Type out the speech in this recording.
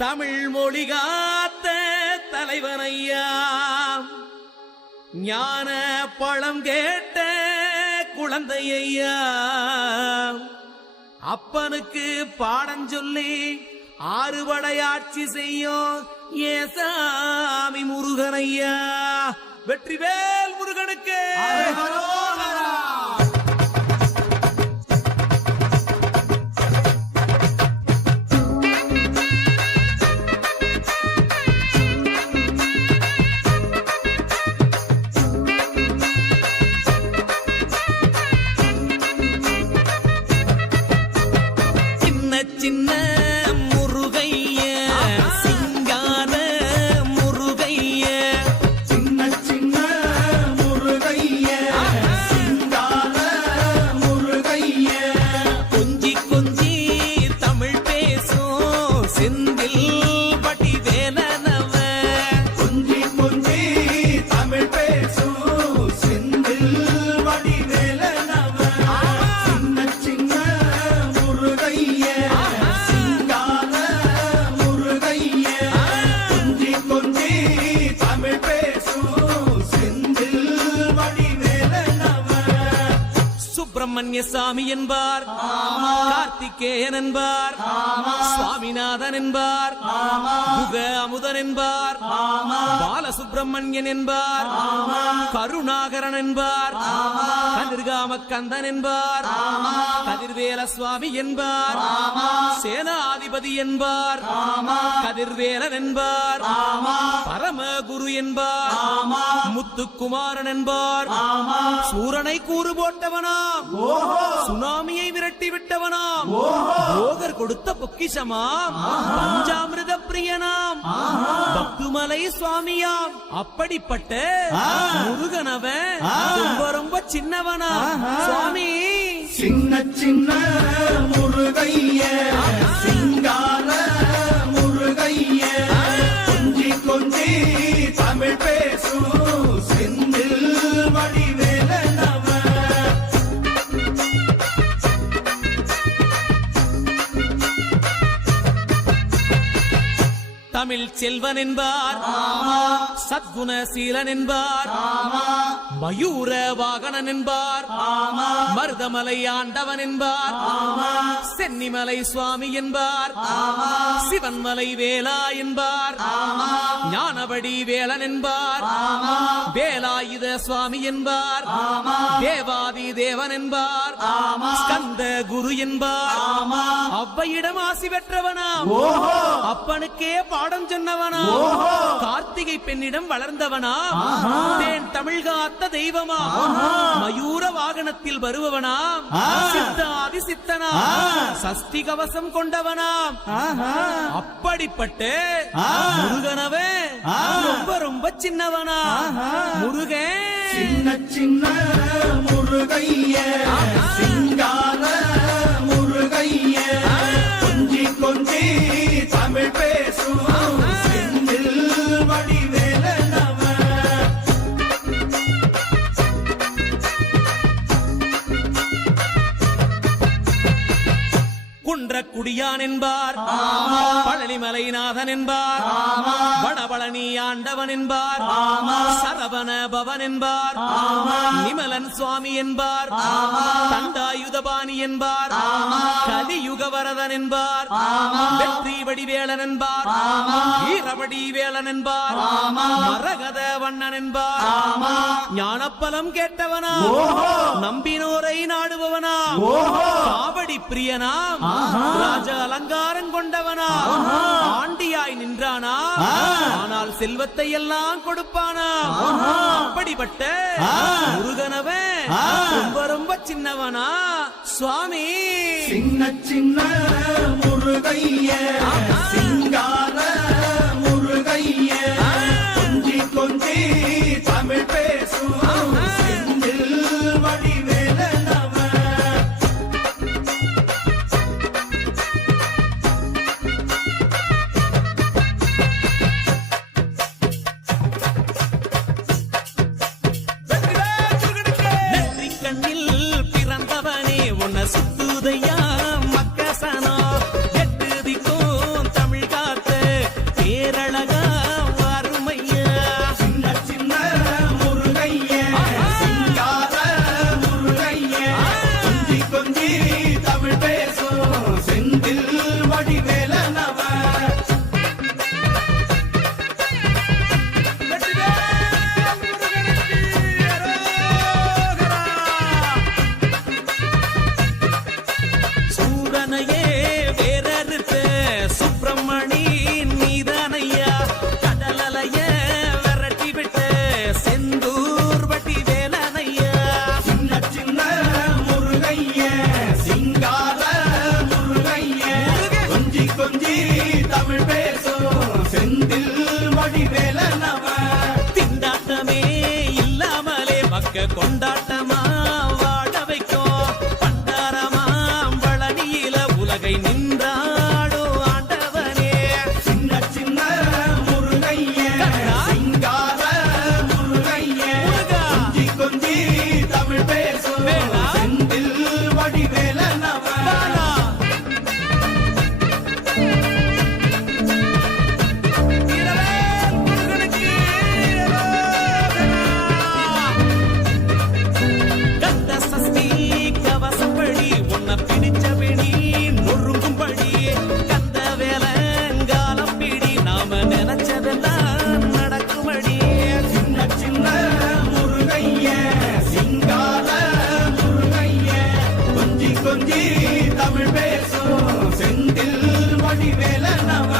தமிழ் மொழி காத்த தலைவனையா, ஞான பழம் கேட்ட குழந்தையா, அப்பனுக்கு பாடம் சொல்லி ஆறுபடையாட்சி செய்யும் ஏசாமி முருகனையா. வெற்றிவேல் முருகனுக்கு. சின்ன முருகைய சிங்கார முருகைய, சின்ன சின்ன முருகைய சிங்கார முருகைய, கொஞ்சி கொஞ்சி தமிழ் பேசும் செந்தில் பட்டி வேலனவ, கொஞ்சி கொஞ்சி தமிழ் பேசும் செந்தில் வடிவேலனவ, சின்ன சின்ன முருகைய சிங்கார முருகைய, கொஞ்சி கொஞ்சி தமிழ் பேசும் செந்தில் வடிவேலனவ. சுப்பிரமணிய சாமி என்பார், கார்த்திகேயன் என்பார், சுவாமிநாதன் என்பார், குக அமுதன் என்பார், பாலசுப்பிரமணியன் என்பார், கருணாகரன் என்பார், கதிர்காம கந்தன் என்பார், கதிர்வேல சுவாமி என்பார், சேனாதிபதி என்பார், கதிர்வேலன் என்பார், பரமகுரு என்பார், முத்துக்குமாரன் என்பார், சூரனை கூறு போட்டவனாம், சுனாமியை விரட்டி விட்டவனாம், போகர் கொடுத்த பொக்கிஷமாம், பஞ்சாமிர்த பிரியனாம், பக்துமலை சுவாமியாம். அப்படிப்பட்ட முருகனவன் ரொம்ப ரொம்ப சின்னவனா சுவாமி. சின்ன சின்ன முருகைய சிங்கார முருகைய, கொஞ்சி கொஞ்சி தமிழ் பேசும் செந்தில் வடிவேலனவ. தமிழ் செல்வன் என்பார், சத்குணசீலன் என்பார், மயூர வாகனன் என்பார், மருதமலை ஆண்டவன் என்பார், சென்னிமலை சுவாமி என்பார், சிவன்மலை வேலா என்பார், ஞானபடி வேலன் என்பார், வேலாயுத சுவாமி என்பார், தேவாதி தேவன் என்பார், ஸ்கந்த குரு என்பார், அவ்வையிடம் ஆசி பெற்றவனாம், அப்பனுக்கே பாடம் சொன்னவனா, கார்த்திகை பெண்ணிடம் வளர்ந்தவனா, தேன் தமிழ் காத்த தெய்வமா, மயூர வாகனத்தில் வருபவனாம், சித்தாதி சித்தனா, சஷ்டி கவசம் கொண்டவனாம். அப்படிப்பட்ட முருகனவே ரொம்ப ரொம்ப சின்னவனா முருகன். சின்ன சின்ன முருகைய சிங்கார முருகைய, கொஞ்சி கொஞ்சி தமிழ் பேசும் செந்தில் வடிவேலனவ. குன்றக்குடியான் என்பார், பழனிமலைநாதன் என்பார், வடபழனி ஆண்டவன் என்பார், சரவண பவன் என்பார், நிமலன் சுவாமி என்பார், தண்டாயுதபாணி என்பார், கலியுகவரதன் என்பார், வெற்றி வடிவேலன் என்பார், வீரவடி வேலன் என்பார், மரகத வண்ணன் என்பார், ஞானப்பலம் கேட்டவனா, நம்பினோரை நாடுபவனா, காவடி பிரியனாம், ராஜ அலங்காரம் கொண்டவனா, ஆண்டியாய் நின்றானா, ஆனால் செல்வத்தை எல்லாம் கொடுப்பானா. அப்படிப்பட்ட முருகனவன் ரொம்ப ரொம்ப சின்னவனா சுவாமி. சின்ன சின்ன முருகைய சிங்கார முருகைய, கொஞ்சி கொஞ்சி தமிழ் பேசும் செந்தில் வடிவேலனவ. பிறந்தவனே உன்னை சுத்துதையா மக்கசனா, எட்டு திக்கும் கொஞ்சி தமிழ் பேசும் செந்தில் வடிவேலனவ திண்டாட்டமே இல்லாமலே மக்க கொண்டாட்டமா வாழ வைக்கும் பண்டாரமா பழனியில உலகை நின்றாடோ ஆண்டவனே சின்ன சின்ன முருகைய சிங்கார முருகைய முருகா. கொஞ்சி கொஞ்சி தமிழ் பேசும் வேளா. செந்தில் வடிவேலனவ பாலா. வீரவேல் முருகனுக்கு கந்த சஷ்டி கவசப்படி உன்னை பிடிச்சபடி நொறுங்கும்படி கந்த வேலங்காலம் பிடி நாம நினைச்சதெல்லாம் நடக்கும்படி சின்ன சின்ன முருகைய சிங்கார முருகைய கொஞ்சி கொஞ்சி தமிழ் பேசும் செந்தில் வடிவேலனவ